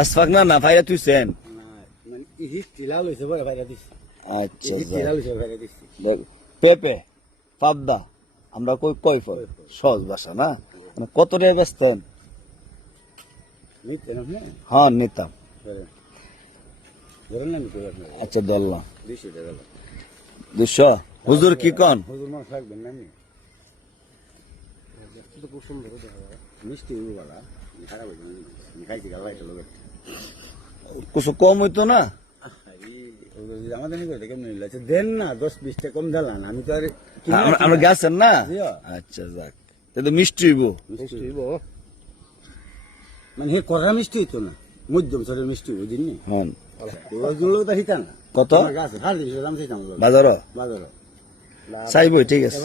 আসফাক না ফাইরা তুইছেন। আচ্ছা পেপে পাবদা আমরা কই কই ফল সহজ ভাষা না, মানে কত টাকা বেচতেন? হ্যাঁ নিতাম। আচ্ছা ধরলাম 200। হুজুর কি কন? কিছু কম হইতো না? দেন না 10-20 কম দিলাম আমি তো আর আমরা গেছেন না। আচ্ছা যাক, তাহলে মিষ্টি হইব। মানে হে কড়া মিষ্টি হইতো না, মধ্যম সরের মিষ্টি হইব দিন হন কত বাজার বাজার চাইবই, ঠিক আছে।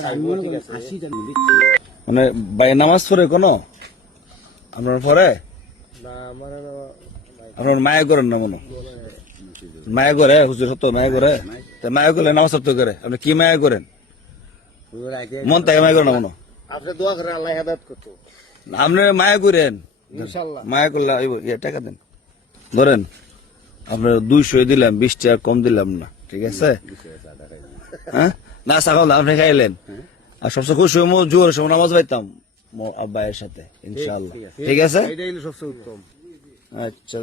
মানে ভাই নামাজ পড়ে কোন আপনার পরে আপনার মায়া করেন না মনে মায়া করে হুজুর হতো মায়া করে মায়া করলে নামাজ পড়তে করে আপনি কি মায়া করেন? মন থেকে মায়া করেন না মনে আপনি মায়া করেন, মায়া করলে টাকা দেন। ধরেন আপনার 200 দিলাম, 20 টাকা কম দিলাম না, ঠিক আছে? হ্যাঁ না সাকাল আপনি খাইলেন আর সবচেয়ে খুশি হইব জোরের সময় নামাজ পাইতাম আব্বাইয়ের সাথে ইনশাআল্লাহ, ঠিক আছে? এটাই সবচেয়ে উত্তম। আচ্ছা।